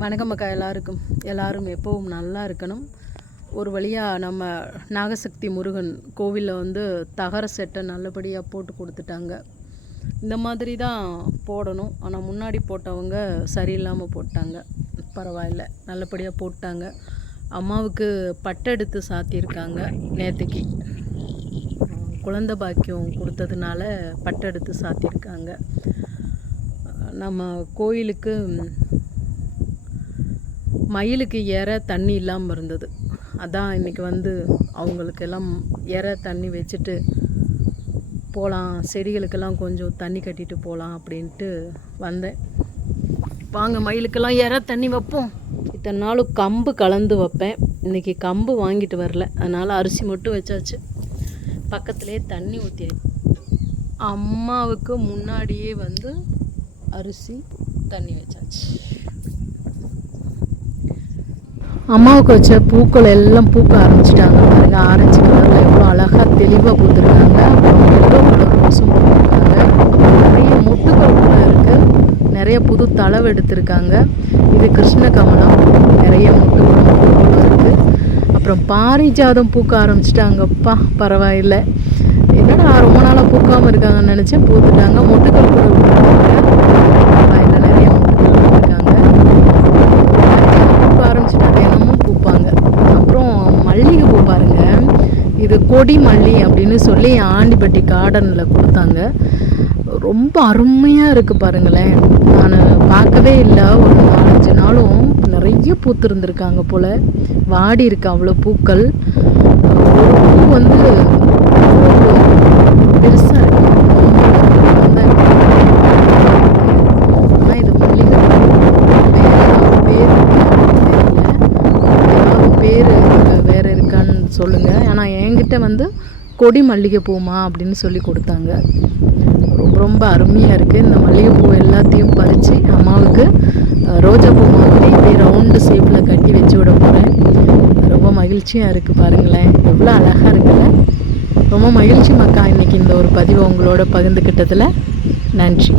வணக்கம் அக்கா எல்லாருக்கும். எல்லாரும் எப்பவும் நல்லா இருக்கணும். ஒரு வழியாக நம்ம நாகசக்தி முருகன் கோவிலில் வந்து தகர செட்டை நல்லபடியாக போட்டு கொடுத்துட்டாங்க. இந்த மாதிரி தான் போடணும். ஆனால் முன்னாடி போட்டவங்க சரியில்லாமல் போட்டாங்க. பரவாயில்ல. நல்லபடியாக போட்டாங்க. அம்மாவுக்கு பட்டெடுத்து சாத்தியிருக்காங்க நேற்றுக்கு குழந்த பாக்கியம் கொடுத்ததுனால பட்டெடுத்து சாத்தியிருக்காங்க. நம்ம கோயிலுக்கு மயிலுக்கு ஏற தண்ணி இல்லாமல் இருந்தது. அதான் இன்றைக்கி வந்து அவங்களுக்கெல்லாம் ஏற தண்ணி வச்சுட்டு போகலாம் செடிகளுக்கெல்லாம் கொஞ்சம் தண்ணி கட்டிட்டு போகலாம் அப்படின்ட்டு வந்தேன். வாங்க மயிலுக்கெல்லாம் ஏற தண்ணி வைப்போம். இத்தனை நாளும் கம்பு கலந்து வைப்பேன். இன்றைக்கி கம்பு வாங்கிட்டு வரல. அதனால் அரிசி மட்டும் வச்சாச்சு. பக்கத்துலேயே தண்ணி ஊற்றி அம்மாவுக்கு முன்னாடியே வந்து அரிசி தண்ணி வச்சாச்சு. அம்மாவுக்கு வச்ச பூக்கள் எல்லாம் பூக்க ஆரம்பிச்சிட்டாங்க. பாருங்க ஆரஞ்சு கலரில் எவ்வளோ அழகாக தெளிவாக பூத்துருக்காங்க. அப்புறம் எல்லோ கலர் ரோஸும் பூத்துருக்காங்க. நிறைய மொட்டுக்கள் கூட இருக்குது நிறைய புது தளவு எடுத்திருக்காங்க. இது கிருஷ்ண கமலம் நிறைய முட்டுகளும் பூக்களும் இருக்குது அப்புறம் பாரிஜாதம் பூக்க ஆரம்பிச்சிட்டாங்கப்பா. பரவாயில்லை. என்னடா ரொம்ப நாளாக பூக்காமல் இருக்காங்கன்னு நினச்சேன் பூத்துட்டாங்க. மொட்டுக்கள் கூட விட்டுருக்காங்க பரவாயில்லை நிறைய மொட்டுக்கள் இருக்காங்க பூக்க ஆரம்பிச்சுட்டா தினமும் பூப்பாங்க அப்புறம் மல்லிகை பூ பாருங்க இது கொடி மல்லி அப்படின்னு சொல்லி ஆண்டிப்பட்டி கார்டனில் கொடுத்தாங்க. ரொம்ப அருமையாக இருக்குது பாருங்களேன். நான் பார்க்கவே இல்லை. ஒரு நாலஞ்சு நாளும் நிறைய பூத்திருந்துருக்காங்க போல். வாடி இருக்கு அவ்வளோ பூக்கள் ஒரு பூ வந்து பெருசாக இருக்கு ரொம்ப ஆனால் இது மல்லிகை வேறு ஏதாவது பேர் வேறு இருக்கான்னு சொல்லுங்கள் ஆனால் என்கிட்ட வந்து கொடி மல்லிகை பூமா அப்படின்னு சொல்லி கொடுத்தாங்க. ரொம்ப ரொம்ப அருமையாக இருக்குது இந்த மல்லிகைப்பூ எல்லாத்தையும் பறித்து அம்மாவுக்கு ரோஜா பூ மாதிரி இப்படி ரவுண்டு ஷேப்பில் கட்டி வச்சு விட போகிறேன் ரொம்ப மகிழ்ச்சியாக இருக்குது பாருங்களேன். எவ்வளோ அழகாக இருக்குல்ல. ரொம்ப மகிழ்ச்சி மக்கா இன்றைக்கி இந்த ஒரு பதிவை உங்களோட பகிர்ந்துக்கிட்டதில் நன்றி.